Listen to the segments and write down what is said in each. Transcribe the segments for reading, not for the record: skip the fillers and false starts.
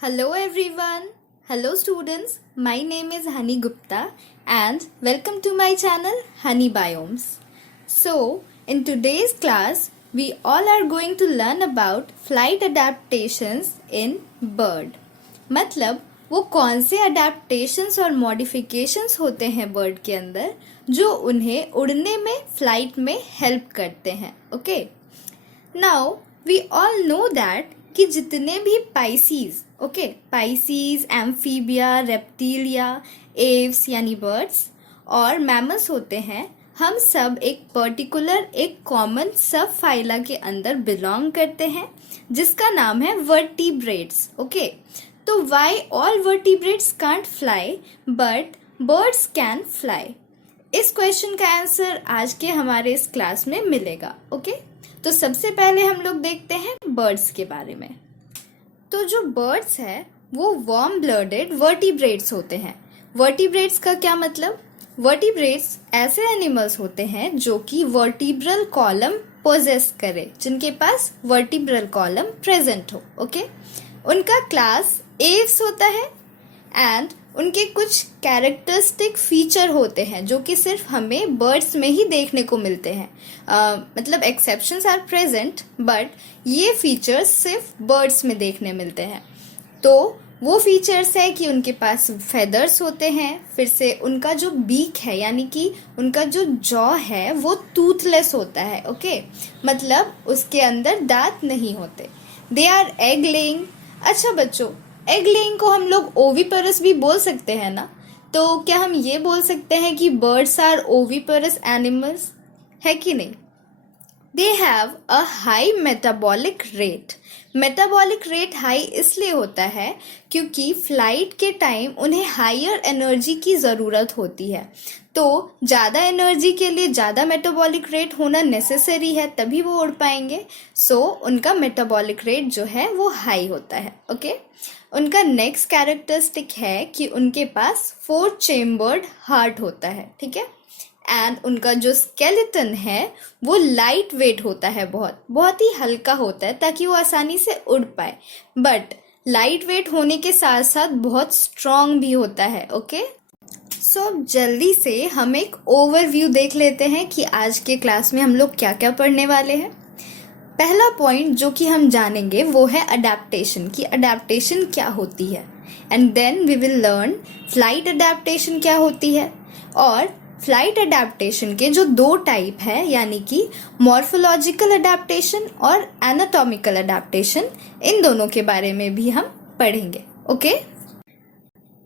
Hello everyone. Hello students. My name is Hani Gupta and welcome to my channel Honey Biomes. So, in today's class, we all are going to learn about flight adaptations in bird. मतलब वो कौन से adaptations और modifications होते हैं bird के अंदर जो उन्हें उड़ने में फ्लाइट में हेल्प करते हैं. Okay. Now we all know that कि जितने भी pisces pisces, amphibia, reptilia, aves यानी बर्ड्स और मैमल्स होते हैं, हम सब एक पर्टिकुलर एक कॉमन सब फाइला के अंदर बिलोंग करते हैं जिसका नाम है वर्टिब्रेट्स. ओके. तो why all vertebrates can't fly but birds can fly? इस क्वेश्चन का आंसर आज के हमारे इस क्लास में मिलेगा. ओके. तो सबसे पहले हम लोग देखते हैं बर्ड्स के बारे में. तो जो बर्ड्स है वो वार्म ब्लडेड वर्टिब्रेट्स होते हैं. वर्टिब्रेट्स का क्या मतलब? वर्टिब्रेट्स ऐसे एनिमल्स होते हैं जो कि वर्टिब्रल कॉलम पोजेस करे, जिनके पास वर्टिब्रल कॉलम प्रेजेंट हो. ओके. उनका क्लास एव्स होता है एंड उनके कुछ कैरेक्टरिस्टिक फीचर होते हैं जो कि सिर्फ हमें बर्ड्स में ही देखने को मिलते हैं. मतलब एक्सेप्शंस आर प्रेजेंट बट ये फीचर्स सिर्फ बर्ड्स में देखने मिलते हैं. तो वो फीचर्स है कि उनके पास फेदर्स होते हैं, फिर से उनका जो बीक है यानी कि उनका जो जॉ है वो टूथलेस होता है. ओके. मतलब उसके अंदर दांत नहीं होते. They are egg laying. अच्छा बच्चों, एग लेइंग को हम लोग ओविपरस भी बोल सकते हैं ना. तो क्या हम ये बोल सकते हैं कि बर्ड्स आर ओविपरस एनिमल्स? है कि नहीं? दे have a high metabolic rate. Metabolic rate high इसलिए होता है क्योंकि फ्लाइट के टाइम उन्हें हायर एनर्जी की ज़रूरत होती है. तो ज़्यादा एनर्जी के लिए ज़्यादा मेटाबॉलिक रेट होना नेसेसरी है, तभी वो उड़ पाएंगे. सो उनका मेटाबॉलिक रेट जो है वो हाई होता है. ओके. उनका नेक्स्ट कैरेक्टरिस्टिक है कि उनके पास 4 चेम्बर्ड हार्ट होता है. ठीक है. एंड उनका जो स्केलेटन है वो लाइट वेट होता है, बहुत बहुत ही हल्का होता है ताकि वो आसानी से उड़ पाए. बट लाइट वेट होने के साथ साथ बहुत स्ट्रॉन्ग भी होता है. ओके. सो अब जल्दी से हम एक ओवरव्यू देख लेते हैं कि आज के क्लास में हम लोग क्या क्या पढ़ने वाले हैं. पहला पॉइंट जो कि हम जानेंगे वो है अडेप्टेशन, कि अडेप्टेशन क्या होती है. And then we will learn flight adaptation क्या होती है. और फ्लाइट अडेप्टेशन के जो 2 टाइप है यानी कि मॉर्फोलॉजिकल अडेप्टेशन और एनाटॉमिकल अडेप्टेशन, इन दोनों के बारे में भी हम पढ़ेंगे. ओके.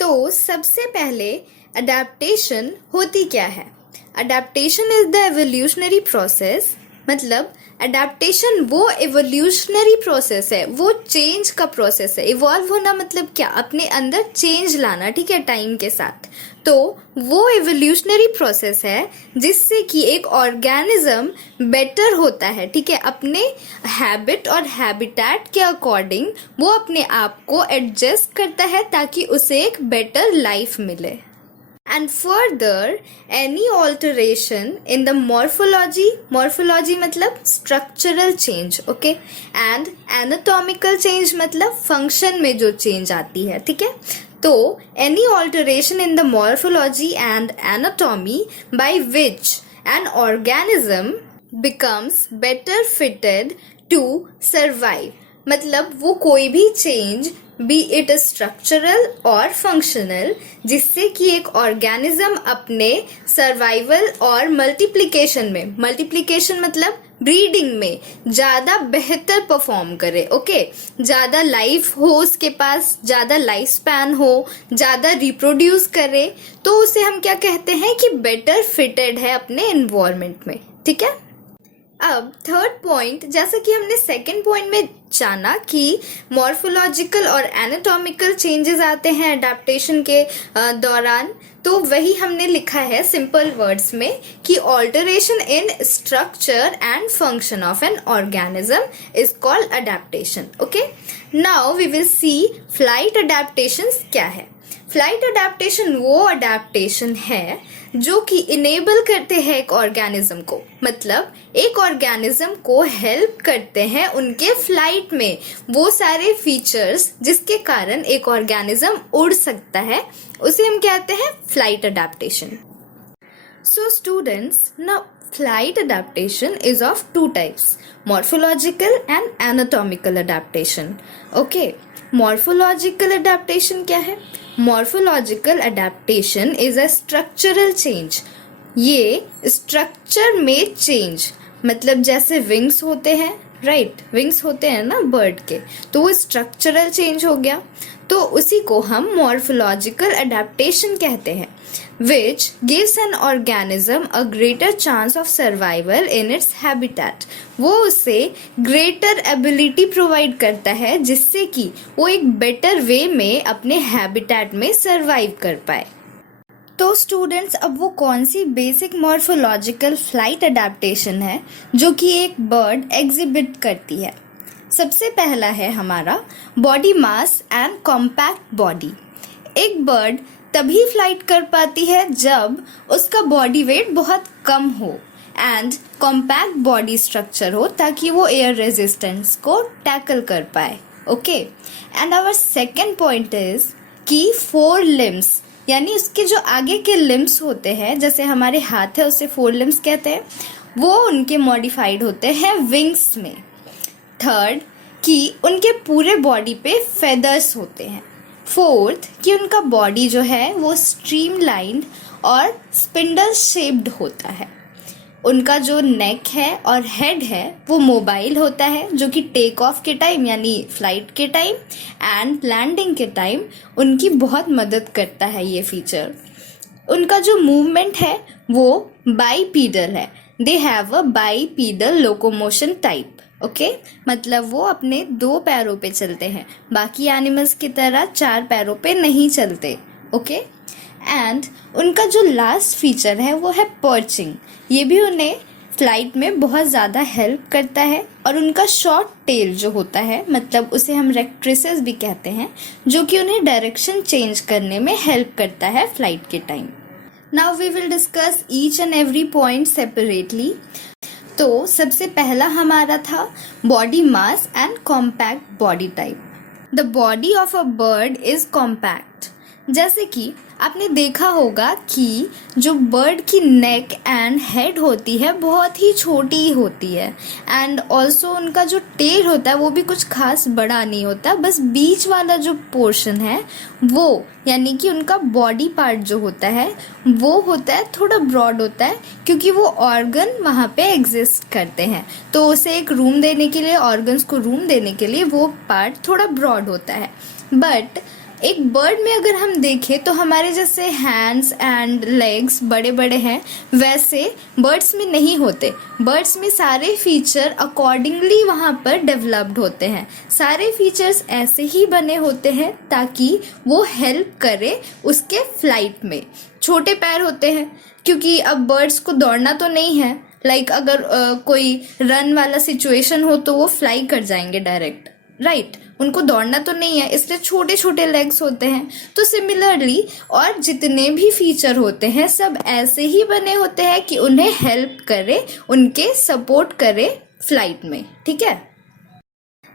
तो सबसे पहले अडेप्टेशन होती क्या है? Adaptation is the evolutionary process. मतलब अडेप्टेशन वो एवोल्यूशनरी प्रोसेस है, वो चेंज का प्रोसेस है. इवॉल्व होना मतलब क्या? अपने अंदर चेंज लाना. ठीक है, टाइम के साथ. तो वो एवोल्यूशनरी प्रोसेस है जिससे कि एक ऑर्गेनिज्म बेटर होता है. ठीक है, अपने हैबिट और हैबिटेट के अकॉर्डिंग वो अपने आप को एडजस्ट करता है ताकि उसे एक बेटर लाइफ मिले. And further, any alteration in the morphology मतलब structural change, okay? And anatomical change मतलब function में जो change आती है. ठीक है. तो any alteration in the morphology and anatomy by which an organism becomes better fitted to survive. मतलब वो कोई भी चेंज बी इट स्ट्रक्चरल और फंक्शनल जिससे कि एक ऑर्गेनिज्म अपने सर्वाइवल और मल्टीप्लिकेशन मतलब ब्रीडिंग में ज़्यादा बेहतर परफॉर्म करे. ओके. ज़्यादा लाइफ हो, उसके पास ज़्यादा लाइफ स्पैन हो, ज़्यादा रिप्रोड्यूस करे, तो उसे हम क्या कहते हैं कि बेटर फिटेड है अपने एनवायरनमेंट में. ठीक है. अब थर्ड पॉइंट, जैसा कि हमने सेकंड पॉइंट में जाना कि मॉर्फोलॉजिकल और एनाटॉमिकल चेंजेस आते हैं अडेप्टेशन के दौरान, तो वही हमने लिखा है सिंपल वर्ड्स में कि alteration in structure and function of an organism is called adaptation. Okay. Now we will see flight adaptations क्या है. फ्लाइट अडेप्टेशन वो अडेप्टेशन है जो कि इनेबल करते हैं एक ऑर्गेनिज्म को, मतलब एक ऑर्गेनिज्म को हेल्प करते हैं उनके फ्लाइट में वो सारे फीचर्स जिसके कारण एक ऑर्गेनिज्म उड़ सकता है, उसे हम कहते हैं flight adaptation. So students, now flight adaptation is of two types, morphological and anatomical adaptation. Okay, morphological adaptation क्या है? Morphological adaptation is a structural change. ये structure में change, मतलब जैसे wings होते हैं, राइट, विंग्स होते हैं ना बर्ड के, तो वो स्ट्रक्चरल चेंज हो गया, तो उसी को हम मॉर्फोलॉजिकल अडेप्टेशन कहते हैं, which gives an organism a greater chance of survival in its habitat. वो उसे greater ability provide करता है जिससे कि वो एक better way में अपने habitat में survive कर पाए. तो स्टूडेंट्स, अब वो कौन सी बेसिक मॉर्फोलॉजिकल फ्लाइट अडेप्टेशन है जो कि एक बर्ड एग्जिबिट करती है? सबसे पहला है हमारा body mass and compact body. एक बर्ड तभी फ्लाइट कर पाती है जब उसका बॉडी वेट बहुत कम हो एंड कॉम्पैक्ट बॉडी स्ट्रक्चर हो, ताकि वो एयर रेजिस्टेंस को टैकल कर पाए. Okay, and our second point is कि 4 लिम्स, यानी उसके जो आगे के लिम्स होते हैं, जैसे हमारे हाथ है उसे 4 लिम्स कहते हैं, वो उनके मॉडिफाइड होते हैं विंग्स में. थर्ड, कि उनके पूरे बॉडी पे फेदर्स होते हैं. फोर्थ, कि उनका बॉडी जो है वो स्ट्रीमलाइंड और स्पिंडल शेप्ड होता है. उनका जो नेक है और हेड है वो मोबाइल होता है, जो कि टेक ऑफ के टाइम यानी फ्लाइट के टाइम एंड लैंडिंग के टाइम उनकी बहुत मदद करता है ये फीचर. उनका जो मूवमेंट है वो बाईपीडल है. They have a bipedal locomotion type. Okay, मतलब वो अपने 2 पैरों पे चलते हैं, बाकी एनिमल्स की तरह 4 पैरों पे नहीं चलते. ओके, एंड उनका जो लास्ट फीचर है वो है पर्चिंग. ये भी उन्हें फ्लाइट में बहुत ज़्यादा हेल्प करता है. और उनका शॉर्ट टेल जो होता है, मतलब उसे हम रेक्ट्रेसेस भी कहते हैं, जो कि उन्हें डायरेक्शन चेंज करने में हेल्प करता है फ्लाइट के time. Now we will discuss each and every point separately. तो सबसे पहला हमारा था body mass and compact body type. The body of a bird is compact. जैसे कि आपने देखा होगा कि जो बर्ड की नेक एंड हेड होती है बहुत ही छोटी होती है, एंड ऑल्सो उनका जो टेल होता है वो भी कुछ खास बड़ा नहीं होता, बस बीच वाला जो पोर्शन है वो, यानी कि उनका बॉडी पार्ट जो होता है वो होता है थोड़ा ब्रॉड होता है, क्योंकि वो ऑर्गन वहाँ पे एग्जिस्ट करते हैं, तो उसे एक रूम देने के लिए, ऑर्गन्स को रूम देने के लिए वो पार्ट थोड़ा ब्रॉड होता है. बट एक बर्ड में अगर हम देखें तो हमारे जैसे हैंड्स एंड लेग्स बड़े बड़े हैं, वैसे बर्ड्स में नहीं होते. बर्ड्स में सारे फीचर अकॉर्डिंगली वहाँ पर डेवलप्ड होते हैं. सारे फीचर्स ऐसे ही बने होते हैं ताकि वो हेल्प करे उसके फ्लाइट में. छोटे पैर होते हैं क्योंकि अब बर्ड्स को दौड़ना तो नहीं है, लाइक अगर कोई रन वाला सिचुएशन हो तो वो फ्लाई कर जाएंगे डायरेक्ट, राइट, उनको दौड़ना तो नहीं है, इसलिए छोटे छोटे लेग्स होते हैं. तो सिमिलरली और जितने भी फीचर होते हैं सब ऐसे ही बने होते हैं कि उन्हें हेल्प करे, उनके सपोर्ट करे फ्लाइट में. ठीक है.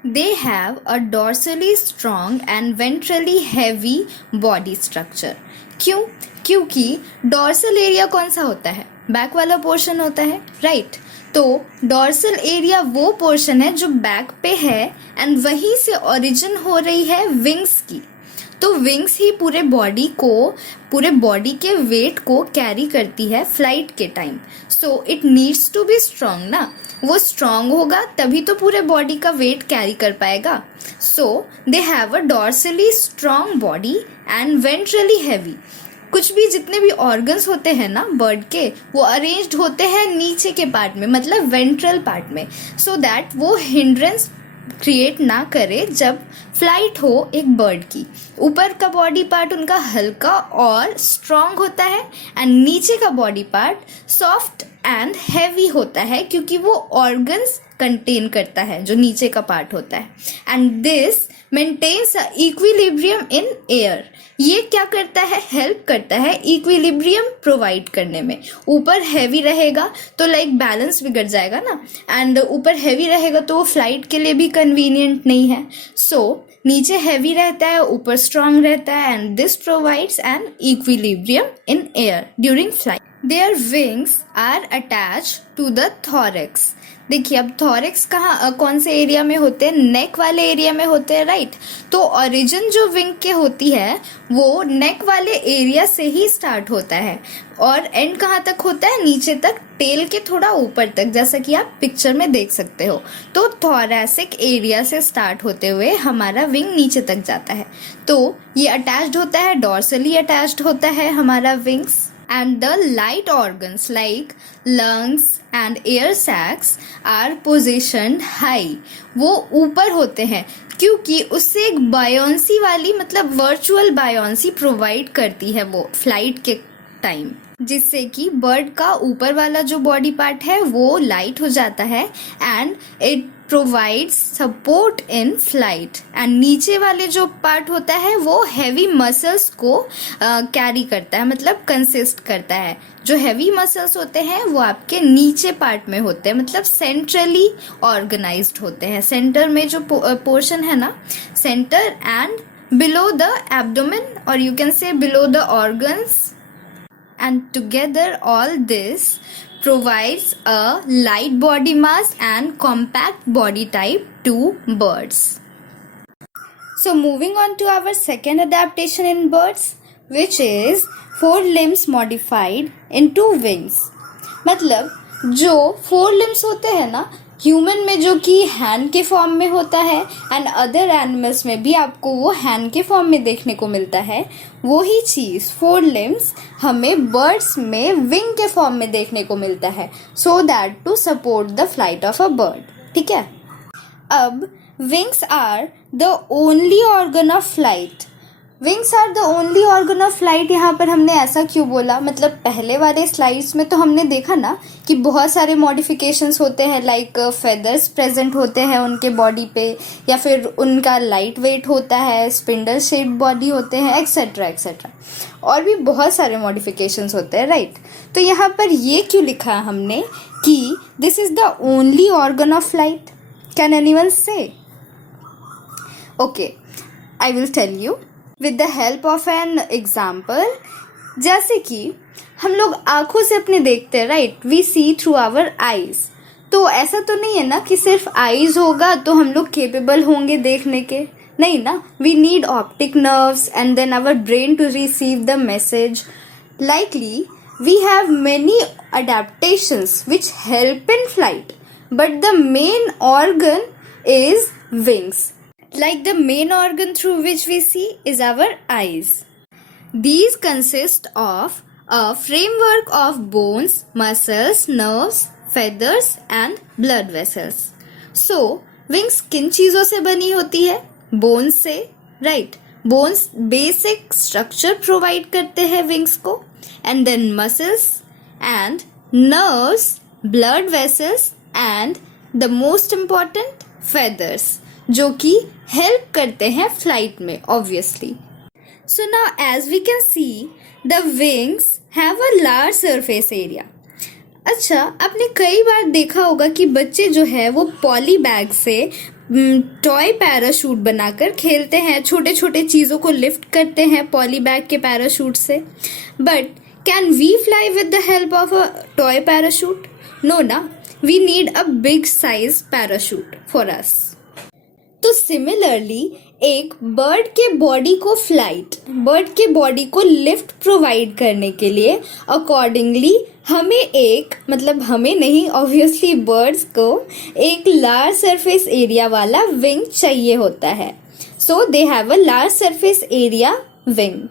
They have a dorsally strong and ventrally heavy body structure. क्यों? क्योंकि डॉर्सल एरिया कौन सा होता है? बैक वाला पोर्शन होता है, राइट. तो डॉर्सल एरिया वो पोर्शन है जो बैक पे है एंड वहीं से ओरिजिन हो रही है विंग्स की. तो विंग्स ही पूरे बॉडी के वेट को कैरी करती है फ्लाइट के time. So it needs to be strong ना, वो स्ट्रांग होगा तभी तो पूरे बॉडी का वेट कैरी कर पाएगा. So they have a dorsally strong body and ventrally heavy. कुछ भी जितने भी ऑर्गन्स होते हैं ना बर्ड के, वो अरेंज्ड होते हैं नीचे के पार्ट में, मतलब वेंट्रल पार्ट में, सो दैट वो हिंड्रेंस क्रिएट ना करे जब फ्लाइट हो एक बर्ड की. ऊपर का बॉडी पार्ट उनका हल्का और स्ट्रॉन्ग होता है एंड नीचे का body part soft and heavy होता है, क्योंकि वो ऑर्गन्स कंटेन करता है जो नीचे का पार्ट होता है. And this maintains equilibrium in air. ये क्या करता है, हेल्प करता है इक्विलिब्रियम प्रोवाइड करने में। ऊपर हैवी रहेगा तो लाइक बैलेंस बिगड़ जाएगा ना, एंड ऊपर हैवी रहेगा तो वो फ्लाइट के लिए भी कन्वीनियंट नहीं है। सो नीचे हैवी रहता है, ऊपर स्ट्रांग रहता है, and this provides an equilibrium in air during flight. Their wings are attach to the thorax. देखिए अब थॉरेक्स कहाँ कौन से एरिया में होते हैं, नेक वाले एरिया में होते हैं, राइट। तो ओरिजिन जो विंग के होती है वो नेक वाले एरिया से ही स्टार्ट होता है, और एंड कहाँ तक होता है, नीचे तक, टेल के थोड़ा ऊपर तक, जैसा कि आप पिक्चर में देख सकते हो। तो थोरैसिक एरिया से स्टार्ट होते हुए हमारा विंग नीचे तक जाता है। तो ये अटैच्ड होता है, डॉर्सली अटैच्ड होता है हमारा wings. And the light organs like lungs and air sacs are positioned high. वो ऊपर होते हैं क्योंकि उससे एक बायोंसी वाली, मतलब वर्चुअल बायोंसी प्रोवाइड करती है वो फ्लाइट के टाइम, जिससे कि बर्ड का ऊपर वाला जो बॉडी पार्ट है वो लाइट हो जाता है, and it provides support in flight. And नीचे वाले जो पार्ट होता है वो हैवी मसल्स को कैरी करता है, मतलब कंसिस्ट करता है। जो हैवी मसल्स होते हैं वो आपके नीचे पार्ट में होते हैं, मतलब सेंट्रली ऑर्गेनाइज्ड होते हैं। सेंटर में जो पोर्शन है ना, centre and below the abdomen, और you can say below the organs, and together all this provides a light body mass and compact body type to birds. So moving on to our second adaptation in birds, which is four limbs modified into wings. मतलब जो four limbs होते हैं ना human में, जो कि hand के form में होता है, एंड अदर एनिमल्स में भी आपको वो हैंड के फॉर्म में देखने को मिलता है, वो ही चीज़ फोर लिम्स हमें बर्ड्स में विंग के फॉर्म में देखने को मिलता है, so that to support the flight of a bird. ठीक है, अब wings are the only organ of flight. Wings are the only organ of flight. यहाँ पर हमने ऐसा क्यों बोला, मतलब पहले वाले स्लाइड्स में तो हमने देखा ना कि बहुत सारे मॉडिफिकेशंस होते हैं, लाइक फेदर्स प्रेजेंट होते हैं उनके बॉडी पे, या फिर उनका लाइट वेट होता है, स्पिंडल शेप बॉडी होते हैं, एक्सेट्रा एक्सेट्रा, और भी बहुत सारे मॉडिफिकेशंस होते हैं, राइट। तो यहाँ पर ये क्यों लिखा हमने कि this is the only organ of flight? Can anyone say? Okay, I will tell you with the help of an example। जैसे कि हम लोग आंखों से अपने देखते हैं, right, we see through our eyes. तो ऐसा तो नहीं है ना कि सिर्फ आईज होगा तो हम लोग केपेबल होंगे देखने के, नहीं ना। We need optic nerves and then our brain to receive the message. Likely we have many adaptations which help in flight, but the main organ is wings. Like the main organ through which we see is our eyes. These consist of a framework of bones, muscles, nerves, feathers and blood vessels. So, wings किन चीज़ों से बनी होती है? Bones से, right? Bones basic structure provide करते हैं wings को, and then muscles and nerves, blood vessels and the most important feathers, जो कि हेल्प करते हैं फ्लाइट में obviously. So now as we can see the wings have a large surface area. अच्छा, आपने कई बार देखा होगा कि बच्चे जो है वो पॉली बैग से टॉय पैराशूट बनाकर खेलते हैं, छोटे छोटे चीज़ों को लिफ्ट करते हैं पॉली बैग के पैराशूट से। But can we fly with the help of a toy parachute? No ना, we need a big size parachute for us. तो सिमिलरली एक बर्ड के बॉडी को लिफ्ट प्रोवाइड करने के लिए अकॉर्डिंगली हमें एक, मतलब हमें नहीं, ऑब्वियसली बर्ड्स को एक लार्ज सरफेस एरिया वाला विंग चाहिए होता है। So they have a large surface area wing.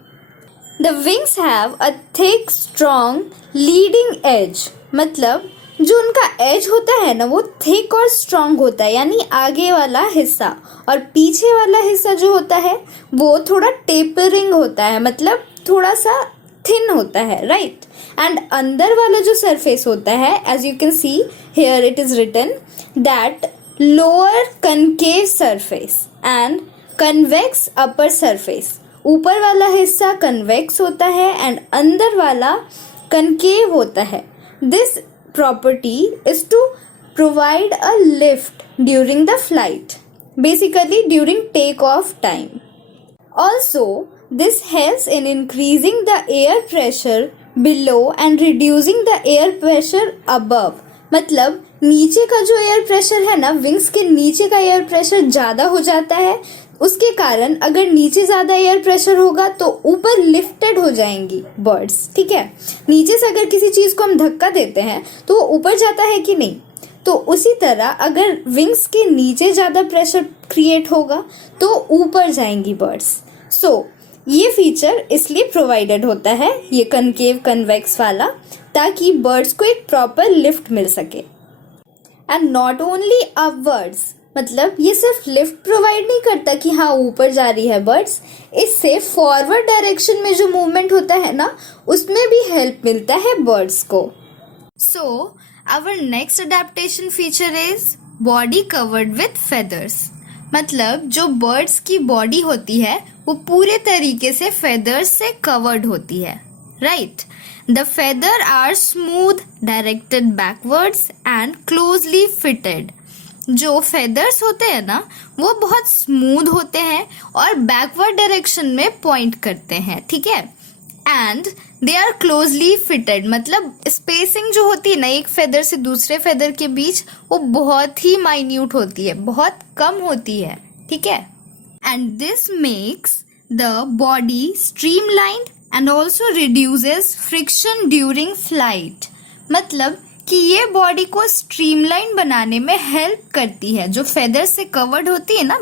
The wings have a thick strong leading edge, मतलब जो उनका एज होता है ना वो थिक और स्ट्रॉन्ग होता है, यानी आगे वाला हिस्सा, और पीछे वाला हिस्सा जो होता है वो थोड़ा टेपरिंग होता है, मतलब थोड़ा सा थिन होता है, राइट। एंड अंदर वाला जो सरफेस होता है, as you can see here it is written that lower concave surface and convex upper surface, ऊपर वाला हिस्सा कन्वेक्स होता है एंड अंदर वाला कनकेव होता है. This property is to provide a lift during the flight, basically during take off time. Also, this helps in increasing the air pressure below and reducing the air pressure above. मतलब नीचे का जो air pressure है ना, wings के नीचे का air pressure ज़्यादा हो जाता है. उसके कारण अगर नीचे ज़्यादा एयर प्रेशर होगा तो ऊपर लिफ्टेड हो जाएंगी बर्ड्स. ठीक है, नीचे से अगर किसी चीज़ को हम धक्का देते हैं तो वो ऊपर जाता है कि नहीं. तो उसी तरह अगर विंग्स के नीचे ज़्यादा प्रेशर क्रिएट होगा तो ऊपर जाएंगी बर्ड्स. सो ये फीचर इसलिए प्रोवाइडेड होता है, ये कनकेव कन्वेक्स वाला, ताकि बर्ड्स को एक प्रॉपर लिफ्ट मिल सके. एंड नॉट ओनली अपवर्ड्स, मतलब ये सिर्फ लिफ्ट प्रोवाइड नहीं करता कि हाँ ऊपर जा रही है बर्ड्स, इससे फॉरवर्ड डायरेक्शन में जो मूवमेंट होता है ना, उसमें भी हेल्प मिलता है बर्ड्स को. So our next adaptation feature is body covered with feathers. मतलब जो बर्ड्स की बॉडी होती है वो पूरे तरीके से फेदर्स से कवर्ड होती है. Right, the feather are smooth, directed backwards and closely fitted. जो फेदर्स होते हैं ना वो बहुत स्मूथ होते हैं और बैकवर्ड डायरेक्शन में पॉइंट करते हैं. ठीक है, and they are closely fitted, मतलब स्पेसिंग जो होती है ना एक फेदर से दूसरे फेदर के बीच, वो बहुत ही माइन्यूट होती है, बहुत कम होती है. ठीक है, and this makes the body streamlined and also reduces friction during flight. मतलब कि ये बॉडी को स्ट्रीमलाइन बनाने में हेल्प करती है. जो फेदर्स से कवर्ड होती है ना,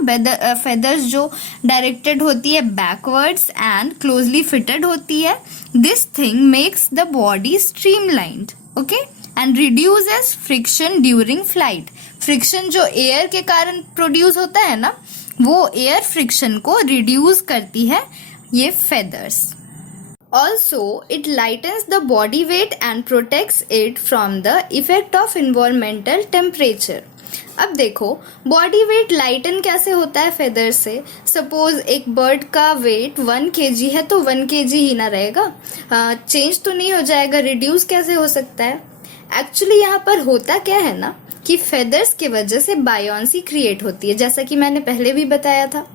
फेदर्स जो डायरेक्टेड होती है बैकवर्ड्स एंड क्लोजली फिटेड होती है, this thing makes the body streamlined. Okay, and reduces friction during flight. Friction जो एयर के कारण प्रोड्यूस होता है ना, वो एयर फ्रिक्शन को रिड्यूस करती है ये feathers. Also, it lightens the body weight and protects it from the effect of environmental temperature. अब देखो बॉडी वेट लाइटन कैसे होता है फेदर से. सपोज एक बर्ड का वेट 1 kg है तो 1 kg ही ना रहेगा, चेंज तो नहीं हो जाएगा, रिड्यूस कैसे हो सकता है. एक्चुअली यहाँ पर होता क्या है ना कि फेदर्स की वजह से बायोन्सी क्रिएट होती है, जैसा कि मैंने पहले भी बताया था.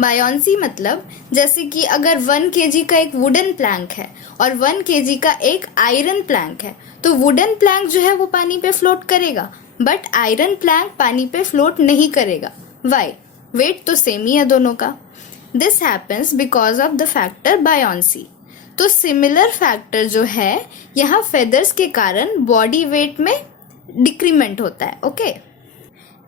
बायोन्सी मतलब जैसे कि अगर 1 kg का एक वुडन प्लैंक है और 1 kg का एक आयरन प्लैंक है, तो वुडन प्लैंक जो है वो पानी पे फ्लोट करेगा, बट आयरन प्लैंक पानी पे फ्लोट नहीं करेगा. वाई? वेट तो सेम ही है दोनों का. This happens because of the factor buoyancy. तो सिमिलर फैक्टर जो है यहाँ फेदर्स के कारण बॉडी वेट में डिक्रीमेंट होता है. Okay,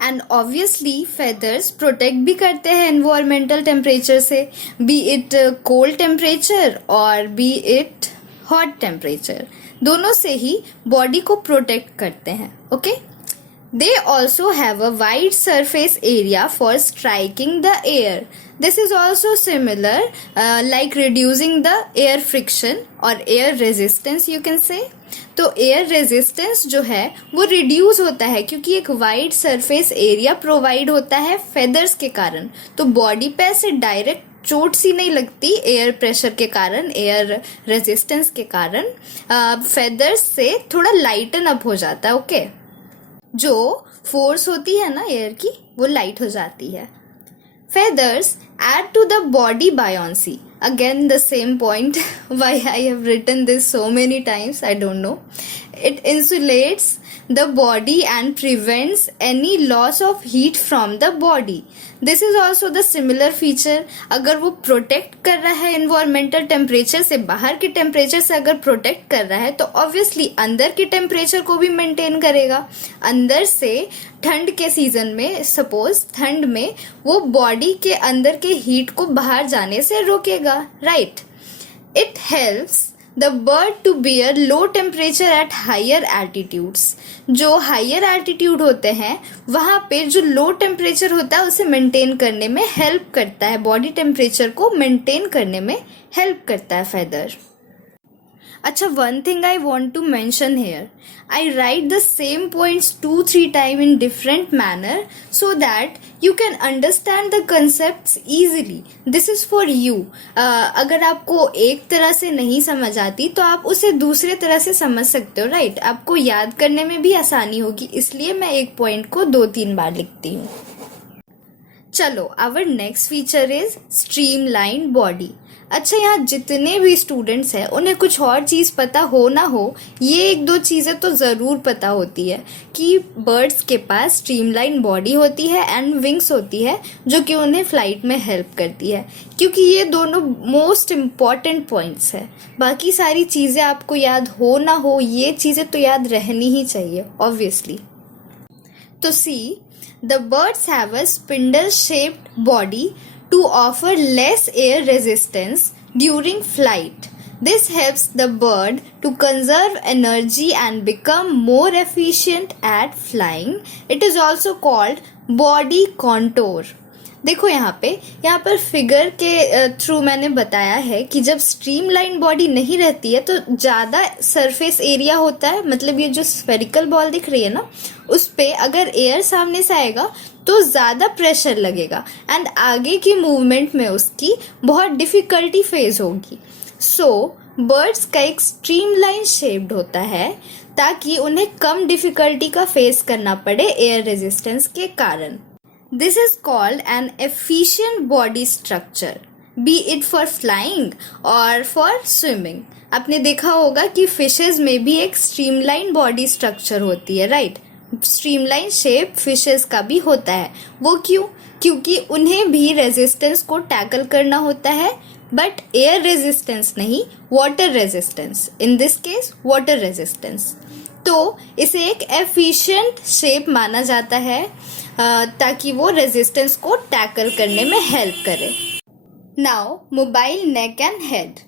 and obviously feathers protect भी करते हैं एनवायरमेंटल टेम्परेचर से, बी इट कोल्ड टेम्परेचर और बी इट हॉट टेम्परेचर, दोनों से ही बॉडी को प्रोटेक्ट करते हैं. Okay, they also have a wide surface area for striking the air. This is also similar like reducing the air friction or air resistance you can say. तो air resistance जो है वो reduce होता है क्योंकि एक wide surface area provide होता है feathers के कारण. तो body पे ऐसे direct चोट सी नहीं लगती एयर प्रेशर के कारण, एयर रेजिस्टेंस के कारण फेदर्स से थोड़ा लाइटन अप हो जाता है. ओके, जो फोर्स होती है ना एयर की वो लाइट हो जाती है. Feathers add to the body buoyancy. Again the same point, why I have written this so many times I don't know. It insulates the body and prevents any loss of heat from the body. This is also the similar feature. अगर वो protect कर रहा है environmental temperature से, बाहर के temperature से अगर प्रोटेक्ट कर रहा है तो ऑब्वियसली अंदर के टेम्परेचर को भी मेंटेन करेगा. अंदर से ठंड के सीजन में, सपोज ठंड में, वो बॉडी के अंदर के हीट को बाहर जाने से रोकेगा. Right, it helps the bird to bear low temperature at higher altitudes. जो हायर एल्टीट्यूड होते हैं वहाँ पे जो लो टेम्परेचर होता है उसे मेंटेन करने में हेल्प करता है, बॉडी टेम्परेचर को मेंटेन करने में हेल्प करता है फेदर. अच्छा, one thing I want to mention here. I write the same points 2-3 times in different manner so that you can understand the concepts easily. This is for you. अगर आपको एक तरह से नहीं समझ आती तो आप उसे दूसरे तरह से समझ सकते हो, राइट? आपको याद करने में भी आसानी होगी, इसलिए मैं एक पॉइंट को 2-3 बार लिखती हूँ. चलो, our next feature is streamline body. अच्छा, यहाँ जितने भी स्टूडेंट्स हैं उन्हें कुछ और चीज़ पता हो ना हो, ये एक दो चीज़ें तो ज़रूर पता होती है कि बर्ड्स के पास स्ट्रीमलाइन बॉडी होती है एंड विंग्स होती है जो कि उन्हें फ्लाइट में हेल्प करती है, क्योंकि ये दोनों मोस्ट इम्पॉर्टेंट पॉइंट्स है. बाकी सारी चीज़ें आपको याद हो ना हो, ये चीज़ें तो याद रहनी ही चाहिए ऑब्वियसली. तो सी, the birds have a spindle-shaped body to offer less air resistance during flight. This helps the bird to conserve energy and become more efficient at flying. It is also called body contour. देखो यहाँ पर figure के through मैंने बताया है कि जब streamline body नहीं रहती है तो ज़्यादा सरफेस एरिया होता है, मतलब ये जो स्फेरिकल बॉल दिख रही है ना, उस पे अगर एयर सामने से आएगा तो ज़्यादा प्रेशर लगेगा एंड आगे की मूवमेंट में उसकी बहुत डिफ़िकल्टी फेस होगी. सो बर्ड्स का एक स्ट्रीमलाइन शेप्ड होता है ताकि उन्हें कम डिफ़िकल्टी का फेस करना पड़े एयर रेजिस्टेंस के कारण. This is called an efficient body structure, be it for flying or for swimming. आपने देखा होगा कि फिशेज में भी एक स्ट्रीमलाइन बॉडी स्ट्रक्चर होती है, राइट? स्ट्रीमलाइन शेप फिशेज का भी होता है. वो क्यों? क्योंकि उन्हें भी रेजिस्टेंस को टैकल करना होता है, बट एयर रेजिस्टेंस नहीं, water resistance. In this case water resistance. तो इसे एक एफिशिएंट शेप माना जाता है ताकि वो रेजिस्टेंस को टैकल करने में हेल्प करे. Now, mobile neck and head.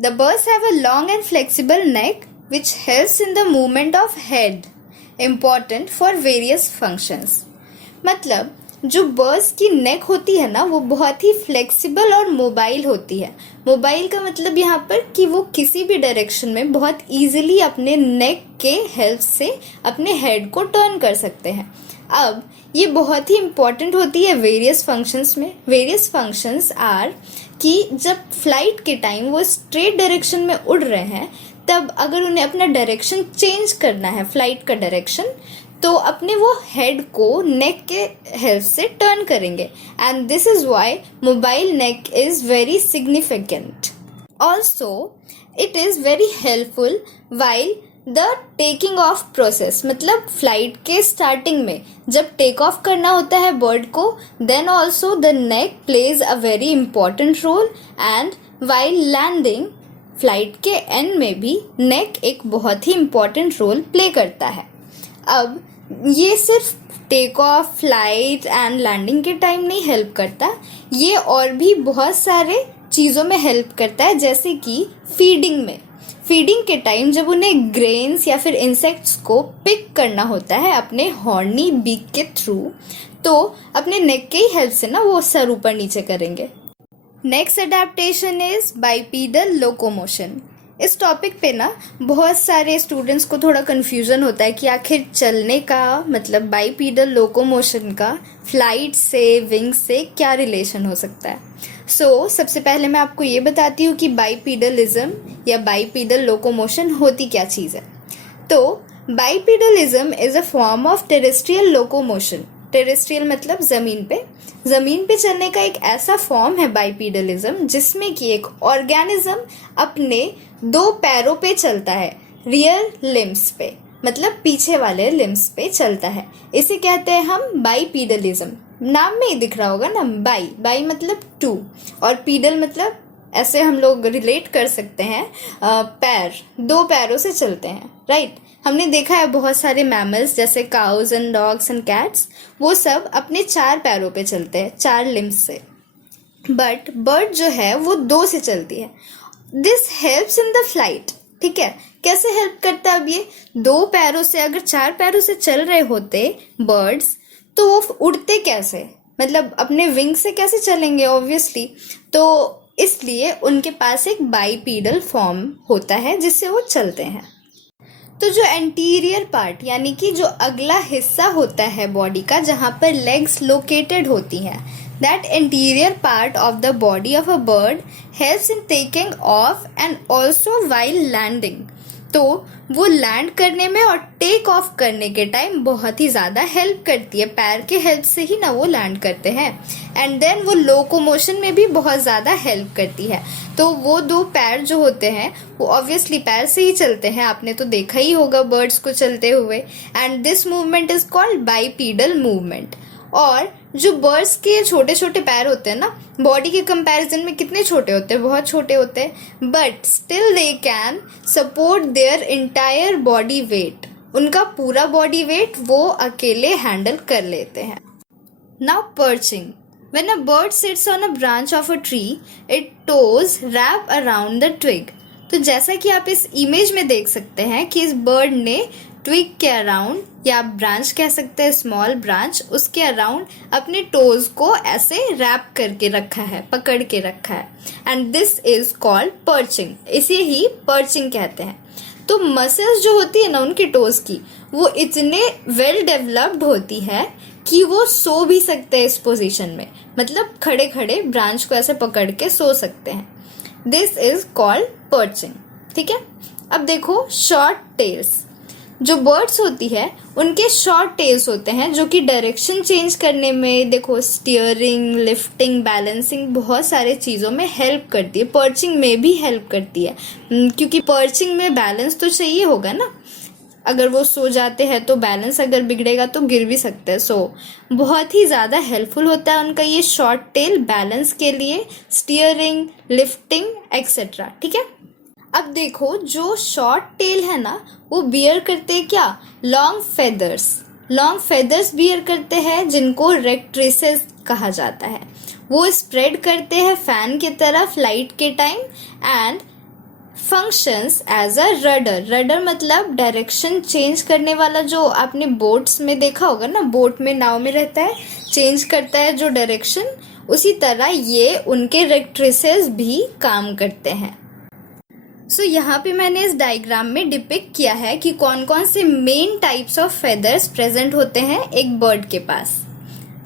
The birds have a long and flexible neck which helps in the movement of head, important for various functions. मतलब जो बर्ड्स की नेक होती है ना, वो बहुत ही फ्लेक्सिबल और मोबाइल होती है. मोबाइल का मतलब यहाँ पर कि वो किसी भी डायरेक्शन में बहुत इजीली अपने नेक के हेल्प से अपने हेड को टर्न कर सकते हैं. अब ये बहुत ही इम्पॉर्टेंट होती है वेरियस फंक्शंस में. वेरियस फंक्शंस आर कि जब फ्लाइट के टाइम वो स्ट्रेट डायरेक्शन में उड़ रहे हैं, तब अगर उन्हें अपना डायरेक्शन चेंज करना है, फ्लाइट का डायरेक्शन, तो अपने वो हेड को नेक के हेल्प से टर्न करेंगे. And this is why mobile neck is very significant. Also it is very helpful while the taking off process. मतलब फ्लाइट के स्टार्टिंग में जब टेक ऑफ करना होता है बर्ड को, then also the neck plays a very important role. And while landing, flight के end में भी नेक एक बहुत ही इम्पॉर्टेंट रोल प्ले करता है. अब ये सिर्फ take off, flight and landing के टाइम नहीं हेल्प करता, ये और भी बहुत सारे चीज़ों में हेल्प करता है, जैसे कि फीडिंग में. फीडिंग के टाइम जब उन्हें ग्रेन्स या फिर इंसेक्ट्स को पिक करना होता है अपने हॉर्नी बीक के थ्रू, तो अपने नेक के ही हेल्प से ना वो सर ऊपर नीचे करेंगे. Next adaptation is bipedal locomotion. इस टॉपिक पे ना बहुत सारे स्टूडेंट्स को थोड़ा कन्फ्यूज़न होता है कि आखिर चलने का मतलब बाइपीडल लोकोमोशन का फ्लाइट से, विंग से क्या रिलेशन हो सकता है. सो सबसे पहले मैं आपको ये बताती हूँ कि बाइपीडलिज्म या बाइपीडल लोकोमोशन होती क्या चीज़ है. तो bipedalism is a form of terrestrial locomotion. Terrestrial मतलब ज़मीन पे चलने का एक ऐसा फॉर्म है बाइपीडलिज्म जिसमें कि एक ऑर्गेनिज्म अपने 2 पैरों पे चलता है, रियर लिम्स पे, मतलब पीछे वाले लिम्स पे चलता है. इसे कहते हैं हम बाइपीडलिज्म. नाम में ही दिख रहा होगा ना, बाई मतलब 2 और पीडल मतलब ऐसे हम लोग रिलेट कर सकते हैं, पैर, 2 पैरों से चलते हैं, राइट. हमने देखा है बहुत सारे मैमल्स जैसे cause and dogs and cats, वो सब अपने 4 पैरों पे चलते हैं, 4 लिम्स से. बट बर्ड जो है वो 2 से चलती है. This helps in the flight. ठीक है, कैसे हेल्प करता है? अब ये 2 पैरों से अगर 4 पैरों से चल रहे होते बर्ड्स, तो वो उड़ते कैसे? मतलब अपने विंग से कैसे चलेंगे ऑब्वियसली. तो इसलिए उनके पास एक बाइपीडल फॉर्म होता है जिससे वो चलते हैं। तो जो एंटीरियर पार्ट यानी कि जो अगला हिस्सा होता है बॉडी का जहाँ पर लेग्स लोकेटेड होती हैं, that anterior part of the body of a bird helps in taking off and also while landing. तो वो लैंड करने में और टेक ऑफ करने के टाइम बहुत ही ज़्यादा हेल्प करती है। पैर के हेल्प से ही ना वो लैंड करते हैं। एंड देन वो लोकोमोशन में भी बहुत ज़्यादा हेल्प करती है। तो वो दो पैर जो होते हैं वो ऑब्वियसली पैर से ही चलते हैं, आपने तो देखा ही होगा बर्ड्स को चलते हुए। And this movement is called bipedal movement. और जो बर्ड्स के छोटे छोटे पैर होते हैं ना, बॉडी के कंपैरिजन में कितने छोटे होते हैं, बहुत छोटे होते हैं, but still they can support their entire body weight. उनका पूरा बॉडी वेट वो अकेले हैंडल कर लेते हैं। Now perching. When a bird sits on a branch of a tree, its toes wrap around the twig. तो जैसा कि आप इस इमेज में देख सकते हैं कि इस बर्ड ने ट्विग के अराउंड या ब्रांच कह सकते हैं, स्मॉल ब्रांच, उसके अराउंड अपने टोज को ऐसे रैप करके रखा है, पकड़ के रखा है। And this is called perching. इसे ही पर्चिंग कहते हैं। तो मसल्स जो होती है ना उनके टोज की, वो इतने वेल डेवलप्ड होती है कि वो सो भी सकते हैं इस पोजीशन में, मतलब खड़े खड़े ब्रांच को ऐसे पकड़ के सो सकते हैं। This is called perching. ठीक है। अब देखो शॉर्ट टेल्स। जो बर्ड्स होती है उनके शॉर्ट टेल्स होते हैं जो कि डायरेक्शन चेंज करने में, देखो स्टीयरिंग, लिफ्टिंग, बैलेंसिंग, बहुत सारे चीज़ों में हेल्प करती है। पर्चिंग में भी हेल्प करती है क्योंकि पर्चिंग में बैलेंस तो चाहिए होगा ना। अगर वो सो जाते हैं तो बैलेंस अगर बिगड़ेगा तो गिर भी सकते हैं। सो बहुत ही ज़्यादा हेल्पफुल होता है उनका ये शॉर्ट टेल बैलेंस के लिए, स्टीयरिंग, लिफ्टिंग एक्सेट्रा। ठीक है। अब देखो जो शॉर्ट टेल है ना वो बियर करते हैं क्या, long feathers. Long feathers bear करते हैं जिनको रेक्ट्रेसेस कहा जाता है। वो स्प्रेड करते हैं फैन की तरफ लाइट के time and functions as a rudder. Rudder मतलब डायरेक्शन चेंज करने वाला, जो आपने बोट्स में देखा होगा ना, बोट में, नाव में रहता है, चेंज करता है जो डायरेक्शन, उसी तरह ये उनके रेक्ट्रेसेस भी काम करते हैं। सो यहाँ पे मैंने इस डायग्राम में डिपिक्ट किया है कि कौन कौन से main types of feathers present होते हैं एक बर्ड के पास।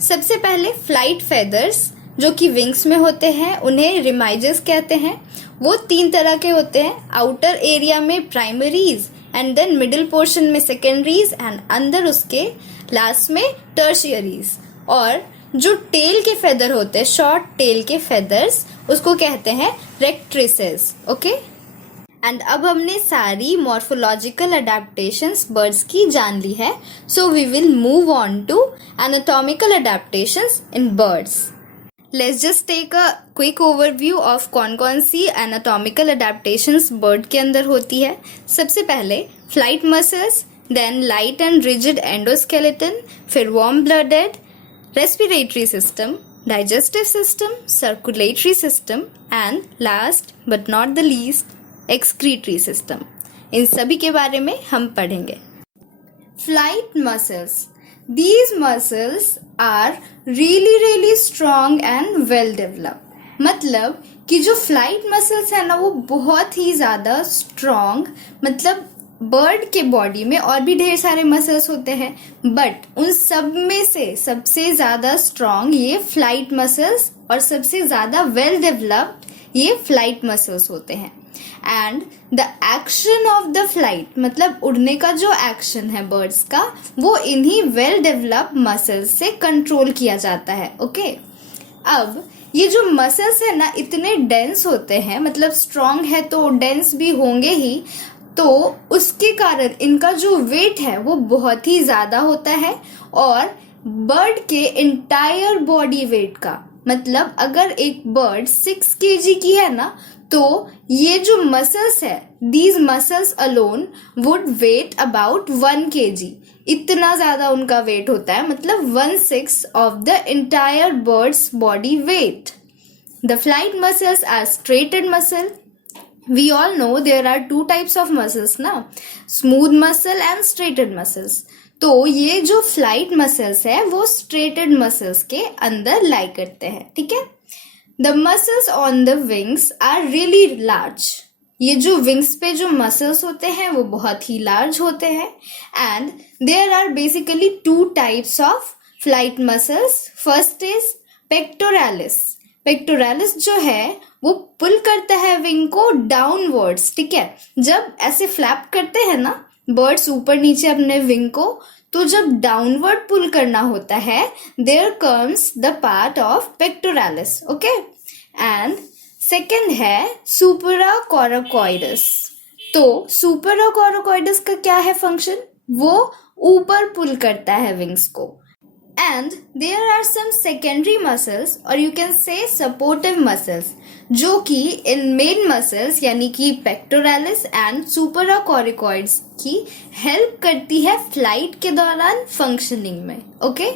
सबसे पहले फ्लाइट फेदर्स जो कि विंग्स में होते हैं, उन्हें रिमाइजेस कहते हैं। वो 3 तरह के होते हैं, आउटर एरिया में primaries and then middle portion में सेकेंडरीज एंड अंदर उसके लास्ट में टर्शियरीज। और जो टेल के फेदर होते हैं, शॉर्ट टेल के फेदर्स, उसको कहते हैं रेक्ट्रेसेस। ओके। एंड अब हमने सारी मॉर्फोलॉजिकल अडेप्टेशंस बर्ड्स की जान ली है। So we will move on to anatomical adaptations in birds. Let's just take a quick overview of कौन कौन सी एनाटॉमिकल अडेप्टेशंस बर्ड के अंदर होती है। सबसे पहले flight muscles, then light and rigid endoskeleton, फिर warm blooded, respiratory system, digestive system, circulatory system and last but not the least excretory system. इन सभी के बारे में हम पढ़ेंगे। Flight muscles, these muscles are really strong and well developed। मतलब कि जो फ्लाइट मसल्स है ना वो बहुत ही ज़्यादा स्ट्रॉन्ग, मतलब बर्ड के बॉडी में और भी ढेर सारे मसल्स होते हैं बट उन सब में से सबसे ज़्यादा स्ट्रॉन्ग ये फ्लाइट मसल्स और सबसे ज़्यादा वेल डेवलप्ड ये फ्लाइट मसल्स होते हैं। And the action of the flight, मतलब उड़ने का जो एक्शन है बर्ड्स का, वो इन्हीं वेल डेवलप्ड मसल्स से कंट्रोल किया जाता है। ओके। अब ये जो मसल्स है ना इतने डेंस होते हैं, मतलब स्ट्रॉन्ग है तो डेंस भी होंगे ही, तो उसके कारण इनका जो वेट है वो बहुत ही ज्यादा होता है। और बर्ड के इंटायर बॉडी वेट का, मतलब अगर एक बर्ड 6 kg की है ना, तो ये जो मसल्स है, these muscles alone would weigh about 1 kg। इतना ज्यादा उनका वेट होता है, मतलब 1/6 of the entire bird's body weight. The flight muscles are striated muscle. We all know there are 2 types of muscles ना, smooth muscle and straighted muscles। तो ये जो फ्लाइट मसल्स है वो स्ट्रेटेड मसल्स के अंदर लाई करते हैं। ठीक है। The muscles on the wings are really large. ये जो विंग्स पे जो मसल्स होते हैं वो बहुत ही लार्ज होते हैं. And there are basically two types of flight muscles. First is pectoralis. Pectoralis जो है वो पुल करता है विंग को डाउनवर्ड्स. ठीक है, जब ऐसे फ्लैप करते हैं ना बर्ड्स ऊपर नीचे अपने विंग को, तो जब डाउनवर्ड पुल करना होता है there comes the part of pectoralis. Okay. And second है सुपराकोराकोइडस. तो सुपराकोराकोइडस का क्या है फंक्शन? वो ऊपर पुल करता है विंग्स को. And there are some secondary muscles और you can say supportive muscles जो कि इन मेन मसल्स यानी कि पेक्टोरालिस एंड सुपराकोराकोइड्स की हेल्प करती है फ्लाइट के दौरान फंक्शनिंग में. Okay.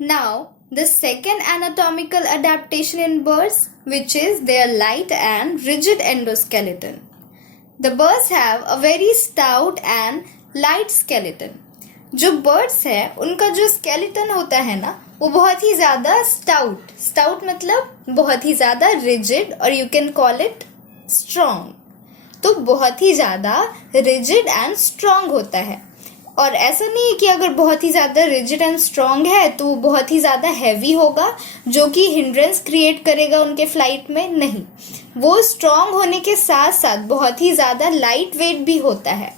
Now the second anatomical adaptation in birds, which is their light and rigid endoskeleton. The birds have a very stout and light skeleton. जो birds है उनका जो skeleton होता है ना वो बहुत ही ज़्यादा stout मतलब बहुत ही ज़्यादा rigid और you can call it strong. तो बहुत ही ज़्यादा rigid and strong होता है. और ऐसा नहीं है कि अगर बहुत ही ज़्यादा रिजिड एंड स्ट्रॉन्ग है तो वो बहुत ही ज़्यादा हैवी होगा जो कि हिंड्रेंस क्रिएट करेगा उनके फ्लाइट में. नहीं, वो स्ट्रॉन्ग होने के साथ साथ बहुत ही ज़्यादा लाइट वेट भी होता है.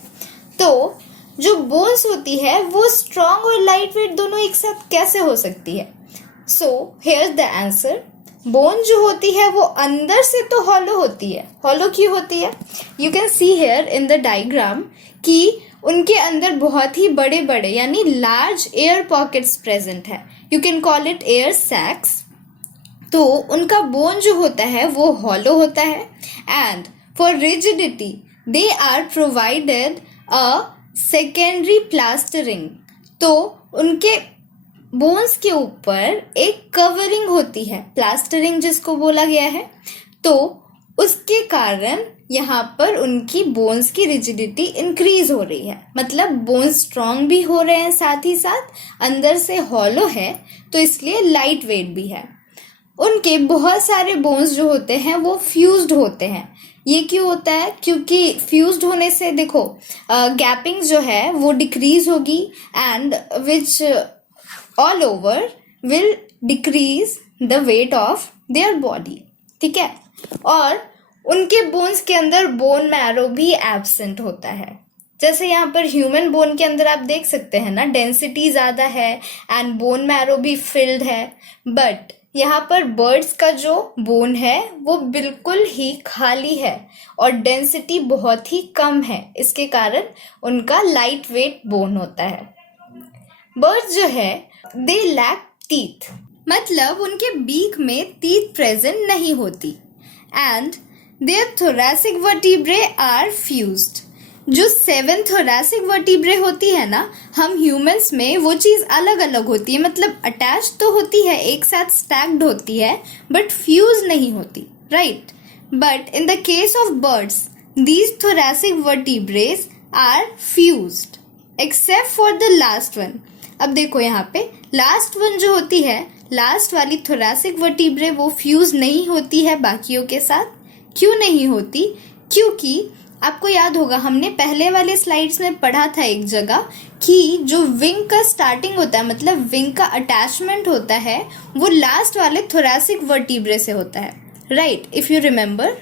तो जो बोन्स होती है वो स्ट्रॉन्ग और लाइट वेट दोनों एक साथ कैसे हो सकती है? So here the answer. Bone जो होती है वो अंदर से तो हॉलो होती है. हॉलो क्यों होती है? You can see here in the diagram कि उनके अंदर बहुत ही बड़े बड़े यानी लार्ज एयर पॉकेट्स प्रेजेंट है. You can call it air sacs. तो उनका बोन जो होता है वो हॉलो होता है. And for rigidity they are provided a secondary plastering. तो उनके बोन्स के ऊपर एक कवरिंग होती है, प्लास्टरिंग जिसको बोला गया है. तो उसके कारण यहाँ पर उनकी बोन्स की रिजिडिटी इंक्रीज हो रही है. मतलब बोन्स स्ट्रॉन्ग भी हो रहे हैं, साथ ही साथ अंदर से हॉलो है तो इसलिए लाइट वेट भी है. उनके बहुत सारे बोन्स जो होते हैं वो फ्यूज्ड होते हैं. ये क्यों होता है? क्योंकि फ्यूज्ड होने से देखो गैपिंग जो है वो डिक्रीज होगी and which all over will decrease the weight of their body. ठीक है. और उनके बोन्स के अंदर बोन मैरो भी एब्सेंट होता है. जैसे यहाँ पर ह्यूमन बोन के अंदर आप देख सकते हैं ना डेंसिटी ज़्यादा है एंड बोन मैरो भी फिल्ड है. बट यहाँ पर बर्ड्स का जो बोन है वो बिल्कुल ही खाली है और डेंसिटी बहुत ही कम है. इसके कारण उनका लाइट वेट बोन होता है. बर्ड्स जो है दे लैक टीथ. मतलब उनके बीक में टीथ प्रेजेंट नहीं होती. And their thoracic vertebrae are fused. जो 7 thoracic vertebrae होती है ना हम ह्यूमंस में वो चीज़ अलग अलग होती है. मतलब अटैच तो होती है, एक साथ स्टैक्ड होती है बट फ्यूज नहीं होती. Right. But in the case of birds these thoracic vertebrae are fused except for the last one. अब देखो यहाँ पे लास्ट वन जो होती है, लास्ट वाली thoracic vertebrae वो फ्यूज नहीं होती है बाकियों के साथ. क्यों नहीं होती? क्योंकि आपको याद होगा हमने पहले वाले स्लाइड्स में पढ़ा था एक जगह कि जो विंग का स्टार्टिंग होता है मतलब विंग का अटैचमेंट होता है वो लास्ट वाले थोरैसिक वर्टिब्रे से होता है. Right, if you remember.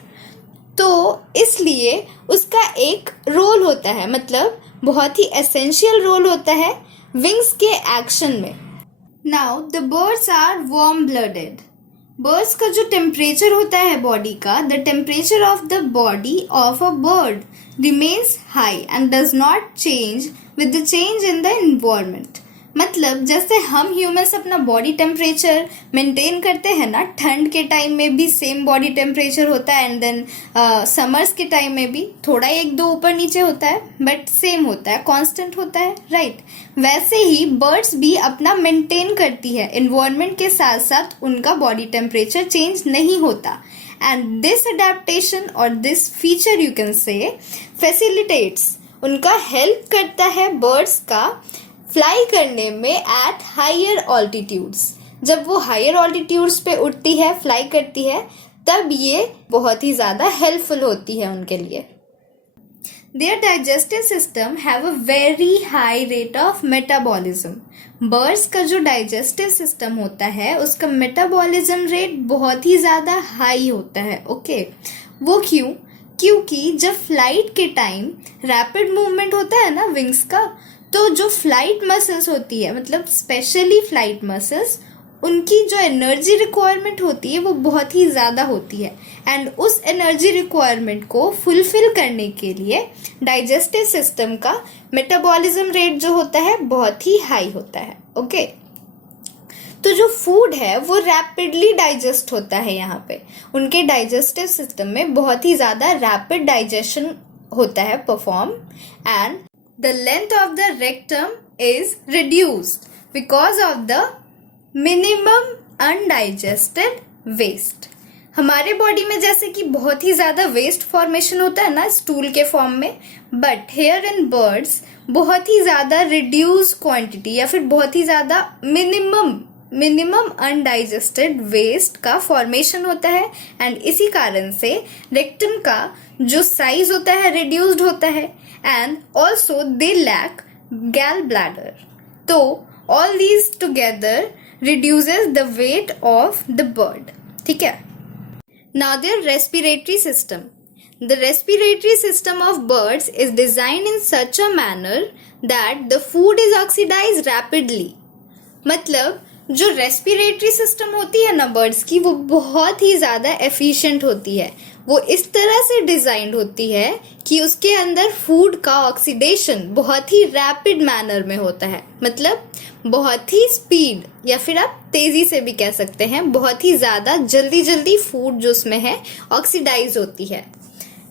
तो इसलिए उसका एक रोल होता है, मतलब बहुत ही एसेंशियल रोल होता है विंग्स के एक्शन में. Now the birds are warm blooded. Birds का जो टेम्परेचर होता है बॉडी का, the temperature of the body of a bird remains high and does not change with the change in the environment. मतलब जैसे हम ह्यूमंस अपना बॉडी टेम्परेचर मेंटेन करते हैं ना, ठंड के टाइम में भी सेम बॉडी टेम्परेचर होता है एंड देन समर्स के टाइम में भी थोड़ा एक दो ऊपर नीचे होता है बट सेम होता है, कांस्टेंट होता है. राइट. वैसे ही बर्ड्स भी अपना मेंटेन करती है एनवायरनमेंट के साथ साथ, उनका बॉडी टेम्परेचर चेंज नहीं होता. एंड दिस अडेप्टेशन और दिस फीचर यू कैन से फैसिलिटेट्स, उनका हेल्प करता है बर्ड्स का फ्लाई करने में एट हायर ऑल्टीट्यूड्स. जब वो हायर ऑल्टीट्यूड्स पे उड़ती है, फ्लाई करती है, तब ये बहुत ही ज़्यादा हेल्पफुल होती है उनके लिए। Their digestive system have a very high rate of metabolism. Birds का जो डाइजेस्टिव सिस्टम होता है उसका मेटाबॉलिज्म रेट बहुत ही ज़्यादा हाई होता है। ओके, वो क्यों? क्योंकि जब फ्लाइट के टाइम रैपिड मूवमेंट होता है ना विंग्स का, तो जो फ्लाइट मसल्स होती है, मतलब स्पेशली फ्लाइट मसल्स, उनकी जो एनर्जी रिक्वायरमेंट होती है वो बहुत ही ज़्यादा होती है। एंड उस एनर्जी रिक्वायरमेंट को फुलफिल करने के लिए डाइजेस्टिव सिस्टम का मेटाबॉलिज्म रेट जो होता है बहुत ही हाई होता है। ओके, तो जो फूड है वो रैपिडली डाइजेस्ट होता है। यहाँ पे उनके डाइजेस्टिव सिस्टम में बहुत ही ज़्यादा रैपिड डाइजेशन होता है perform, and the length of the rectum is reduced because of the minimum undigested waste. हमारे बॉडी में जैसे कि बहुत ही ज़्यादा वेस्ट फॉर्मेशन होता है ना स्टूल के फॉर्म में, बट हेयर इन बर्ड्स बहुत ही ज़्यादा रिड्यूस क्वांटिटी या फिर बहुत ही ज़्यादा मिनिमम अनडाइजेस्टेड वेस्ट का फॉर्मेशन होता है। एंड इसी कारण से रेक्टम का जो साइज होता है रिड्यूस्ड होता है, and also they lack gall bladder. तो all these together reduces the weight of the bird. ठीक है। Now their respiratory system. The respiratory system of birds is designed in such a manner that the food is oxidized rapidly. मतलब जो respiratory system होती है ना birds की, वो बहुत ही ज़्यादा एफिशिएंट होती है। वो इस तरह से डिज़ाइंड होती है कि उसके अंदर फूड का ऑक्सीडेशन बहुत ही रैपिड मैनर में होता है, मतलब बहुत ही स्पीड या फिर आप तेज़ी से भी कह सकते हैं, बहुत ही ज़्यादा जल्दी फूड जो उसमें है ऑक्सीडाइज होती है।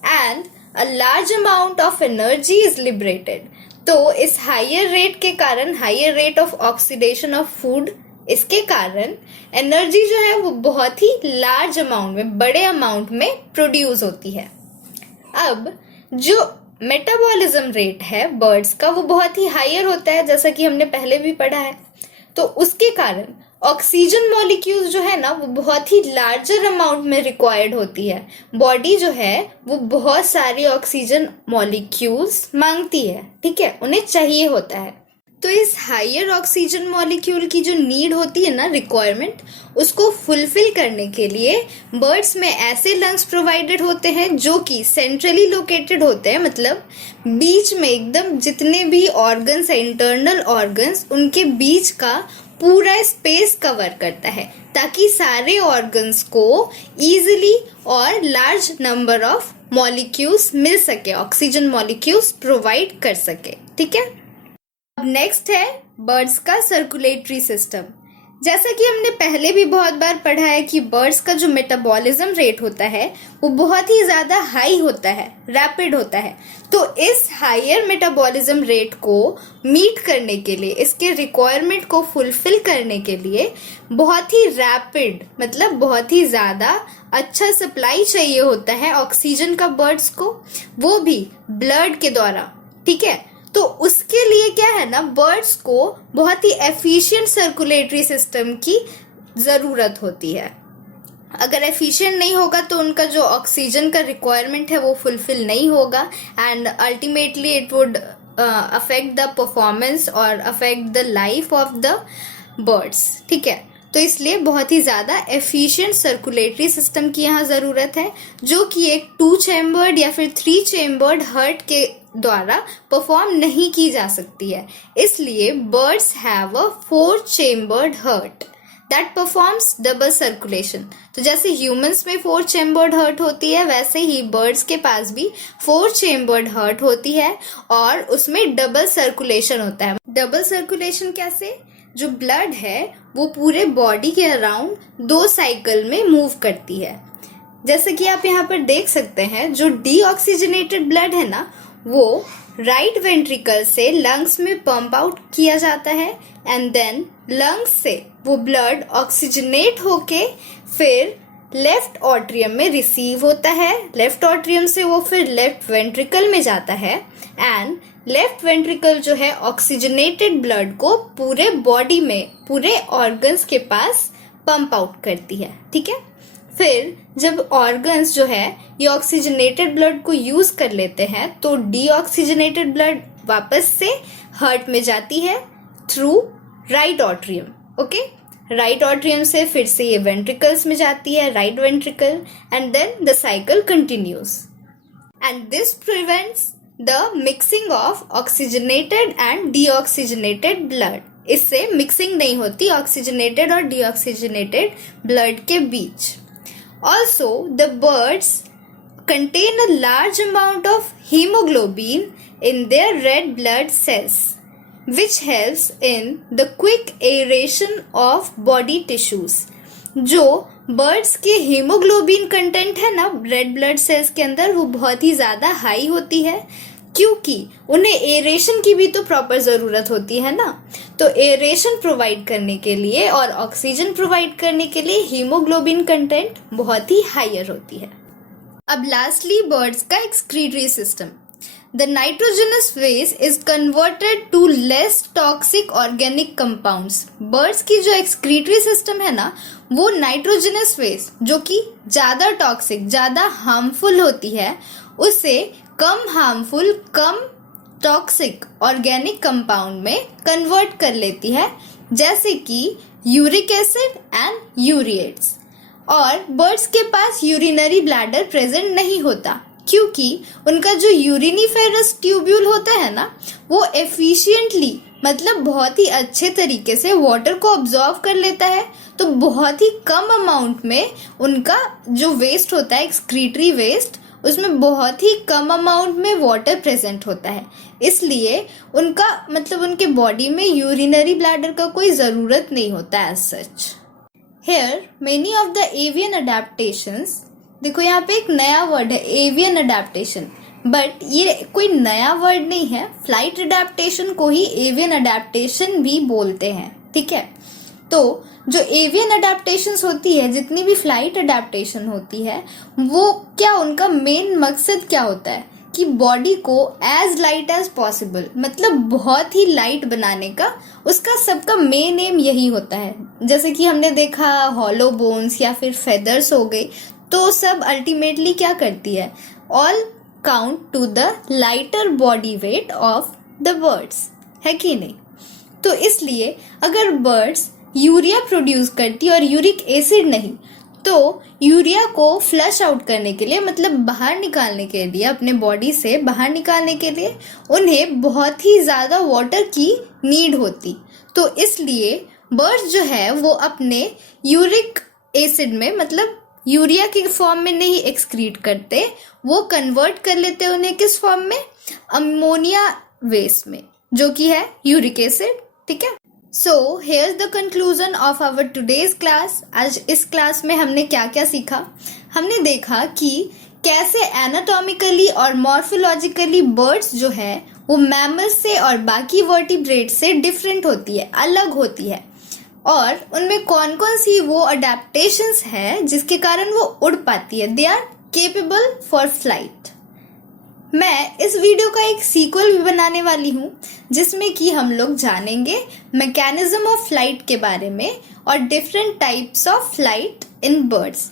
And a large amount of energy is liberated. तो इस हायर रेट के कारण, higher rate of oxidation of food, इसके कारण एनर्जी जो है वो बहुत ही लार्ज अमाउंट में, बड़े अमाउंट में प्रोड्यूस होती है। अब जो मेटाबॉलिज्म रेट है बर्ड्स का वो बहुत ही हायर होता है, जैसा कि हमने पहले भी पढ़ा है। तो उसके कारण ऑक्सीजन मॉलिक्यूल्स जो है ना वो बहुत ही लार्जर अमाउंट में रिक्वायर्ड होती है। बॉडी जो है वो बहुत सारी ऑक्सीजन मॉलिक्यूल्स मांगती है, ठीक है, उन्हें चाहिए होता है। तो इस हायर ऑक्सीजन मॉलिक्यूल की जो नीड होती है ना, रिक्वायरमेंट, उसको फुलफिल करने के लिए बर्ड्स में ऐसे लंग्स प्रोवाइडेड होते हैं जो कि सेंट्रली लोकेटेड होते हैं, मतलब बीच में एकदम जितने भी ऑर्गन्स है, इंटरनल ऑर्गन्स, उनके बीच का पूरा स्पेस कवर करता है, ताकि सारे ऑर्गन्स को इजीली और लार्ज नंबर ऑफ मॉलिक्यूल्स मिल सके, ऑक्सीजन मॉलिक्यूल्स प्रोवाइड कर सके। ठीक है, अब नेक्स्ट है बर्ड्स का सर्कुलेटरी सिस्टम। जैसा कि हमने पहले भी बहुत बार पढ़ा है कि बर्ड्स का जो मेटाबॉलिज्म रेट होता है वो बहुत ही ज़्यादा हाई होता है, रैपिड होता है। तो इस हायर मेटाबॉलिज्म रेट को मीट करने के लिए, इसके रिक्वायरमेंट को फुलफिल करने के लिए बहुत ही रैपिड, मतलब बहुत ही ज़्यादा अच्छा सप्लाई चाहिए होता है ऑक्सीजन का बर्ड्स को, वो भी ब्लड के द्वारा। ठीक है, तो उसके लिए क्या है ना, बर्ड्स को बहुत ही एफिशिएंट सर्कुलेटरी सिस्टम की ज़रूरत होती है। अगर एफिशिएंट नहीं होगा तो उनका जो ऑक्सीजन का रिक्वायरमेंट है वो फुलफिल नहीं होगा, and ultimately it would affect the performance और affect the life of the birds. ठीक है, तो इसलिए बहुत ही ज़्यादा एफिशिएंट सर्कुलेटरी सिस्टम की यहाँ ज़रूरत है, जो कि एक 2 चैम्बर्ड या फिर 3 चैम्बर्ड हार्ट के द्वारा परफॉर्म नहीं की जा सकती है। इसलिए birds have a 4 chambered heart that performs double circulation. तो जैसे ह्यूमंस में 4 चैम्बर्ड हार्ट होती है, वैसे ही बर्ड्स के पास भी 4 चैम्बर्ड हार्ट होती है और उसमें डबल सर्कुलेशन होता है। डबल सर्कुलेशन कैसे? जो ब्लड है वो पूरे बॉडी के अराउंड 2 साइकिल में मूव करती है। जैसे कि आप यहाँ पर देख सकते हैं, जो डीऑक्सीजनेटेड ब्लड है ना, वो राइट वेंट्रिकल से लंग्स में पंप आउट किया जाता है, एंड देन लंग्स से वो ब्लड ऑक्सीजनेट होके फिर लेफ्ट ऑट्रियम में रिसीव होता है, लेफ्ट ऑट्रियम से वो फिर लेफ्ट वेंट्रिकल में जाता है एंड लेफ्ट वेंट्रिकल जो है ऑक्सीजनेटेड ब्लड को पूरे बॉडी में, पूरे ऑर्गन्स के पास पंप आउट करती है, ठीक है। फिर जब ऑर्गन्स जो है ये ऑक्सीजनेटेड ब्लड को यूज कर लेते हैं तो डीऑक्सीजनेटेड ब्लड वापस से हार्ट में जाती है through right atrium, okay. Right atrium से फिर से ये वेंट्रिकल्स में जाती है, right ventricle, and then the cycle continues and this prevents the mixing of oxygenated and deoxygenated blood. इससे मिक्सिंग नहीं होती ऑक्सीजनेटेड और डीऑक्सीजनेटेड ब्लड के बीच। Also, the birds contain a large amount of hemoglobin in their red blood cells, which helps in the quick aeration of body tissues. जो birds के haemoglobin content है ना रेड ब्लड सेल्स के अंदर, वो बहुत ही ज़्यादा हाई होती है, क्योंकि उन्हें एरेशन की भी तो प्रॉपर ज़रूरत होती है ना। तो एरेशन प्रोवाइड करने के लिए और ऑक्सीजन प्रोवाइड करने के लिए हीमोग्लोबिन कंटेंट बहुत ही हायर होती है। अब लास्टली बर्ड्स का excretory system. The nitrogenous waste is converted to less toxic organic compounds. Birds की जो एक्सक्रीटरी सिस्टम है ना, वो नाइट्रोजनस वेस्ट जो कि ज़्यादा टॉक्सिक, ज़्यादा हार्मफुल होती है, उसे कम हार्मफुल, कम टॉक्सिक ऑर्गेनिक कंपाउंड में कन्वर्ट कर लेती है, जैसे कि यूरिक एसिड एंड यूरिएट्स। और बर्ड्स के पास यूरिनरी ब्लैडर प्रेजेंट नहीं होता, क्योंकि उनका जो यूरिनिफेरस ट्यूब्यूल होता है ना, वो एफिशिएंटली, मतलब बहुत ही अच्छे तरीके से वाटर को ऑब्जॉर्व कर लेता है। तो बहुत ही कम अमाउंट में उनका जो वेस्ट होता है, एक्सक्रीटरी वेस्ट, उसमें बहुत ही कम अमाउंट में वाटर प्रेजेंट होता है। इसलिए उनका मतलब उनके बॉडी में यूरिनरी ब्लैडर का कोई ज़रूरत नहीं होता as such. Here many of the avian adaptations, देखो यहाँ पे एक नया वर्ड है एवियन अडेप्टेशन, बट ये कोई नया वर्ड नहीं है। फ्लाइट अडेप्टेशन को ही एवियन अडेप्टेशन भी बोलते हैं, ठीक है। तो जो एवियन अडेप्टेशंस होती है, जितनी भी फ्लाइट अडेप्टेशन होती है, वो क्या, उनका मेन मकसद क्या होता है कि बॉडी को एज लाइट एज पॉसिबल, मतलब बहुत ही लाइट बनाने का, उसका सबका मेन एम यही होता है। जैसे कि हमने देखा हॉलो बोन्स या फिर फेदर्स हो गए, तो सब अल्टीमेटली क्या करती है, all count to the lighter body weight of the birds, है कि नहीं। तो इसलिए अगर बर्ड्स यूरिया प्रोड्यूस करती और यूरिक एसिड नहीं, तो यूरिया को फ्लश आउट करने के लिए, मतलब बाहर निकालने के लिए, अपने बॉडी से बाहर निकालने के लिए उन्हें बहुत ही ज़्यादा वाटर की नीड होती। तो इसलिए बर्ड्स जो है वो अपने यूरिक एसिड में, मतलब यूरिया के फॉर्म में नहीं एक्सक्रीट करते, वो कन्वर्ट कर लेते उन्हें किस फॉर्म में, अमोनिया वेस्ट में, जो कि है यूरिक एसिड, ठीक है। So here's the conclusion of our today's class। आज इस क्लास में हमने क्या क्या सीखा। हमने देखा कि कैसे एनाटॉमिकली और मॉर्फोलॉजिकली बर्ड्स जो है वो मैमल्स से और बाकी वर्टिब्रेट्स से डिफरेंट होती है, अलग होती है, और उनमें कौन कौन सी वो अडेप्टेशंस है जिसके कारण वो उड़ पाती है, they are capable for flight. मैं इस वीडियो का एक सीक्वल भी बनाने वाली हूँ, जिसमें कि हम लोग जानेंगे मैकेनिज्म ऑफ फ्लाइट के बारे में और different types of flight in birds.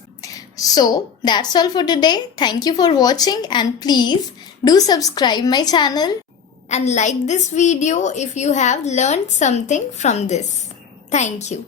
So that's all for today. Thank you for watching and please do subscribe my channel and like this video if you have learned something from this. Thank you.